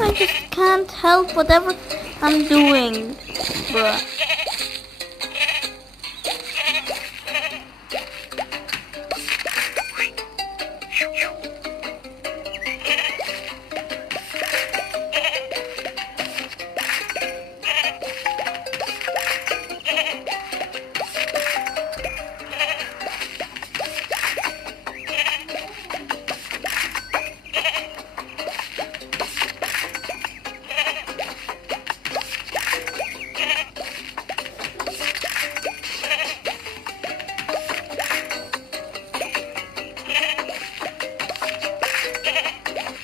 I just can't help whatever I'm doing. Bruh.